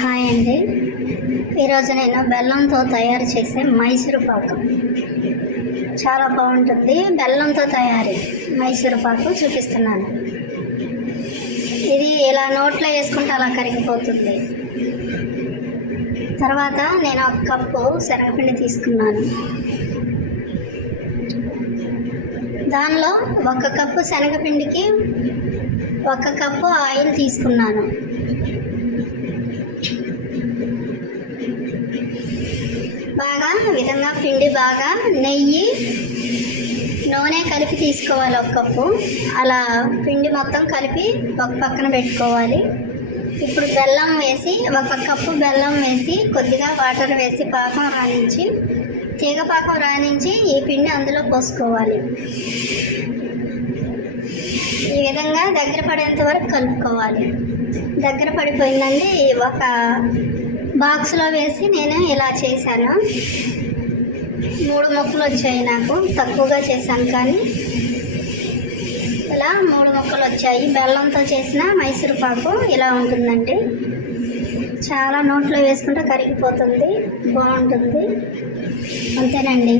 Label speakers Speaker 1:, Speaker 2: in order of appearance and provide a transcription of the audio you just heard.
Speaker 1: Hi అండి. ఈరోజు నేను బెల్లంతో తయారు చేసే మైసూరు పాకం. చాలా బాగుంటుంది. బెల్లంతో తయారీ. మైసూరు పాకు చూపిస్తున్నాను. ఇది ఇలా నోట్లో వేసుకుంటే అలా కరిగిపోతుంది. తర్వాత నేను ఒక కప్పు శనగపిండి తీసుకున్నాను. దానిలో ఒక కప్పు శనగపిండికి ఒక కప్పు ఆయిల్ తీసుకున్నాను. బాగా విధంగా పిండి బాగా నెయ్యి నూనె కలిపి తీసుకోవాలి ఒక కప్పు. అలా పిండి మొత్తం కలిపి ఒక పక్కన పెట్టుకోవాలి. ఇప్పుడు బెల్లం వేసి ఒక కప్పు బెల్లం వేసి కొద్దిగా వాటర్ వేసి పాకం రాణించి తీగ పాకం రాణించి ఈ పిండి అందులో పోసుకోవాలి. ఈ విధంగా దగ్గర పడేంత వరకు కలుపుకోవాలి. దగ్గర పడిపోయిందండి ఒక బాక్స్లో వేసి నేను ఇలా చేశాను. మూడు మొక్కలు వచ్చాయి నాకు. తక్కువగా చేశాను కానీ ఇలా మూడు మొక్కలు వచ్చాయి. బెల్లంతో చేసిన మైసూరుపాకు ఇలా ఉంటుందండి. చాలా నోట్లో వేసుకుంటే కరిగిపోతుంది. బాగుంటుంది. అంతేనండి.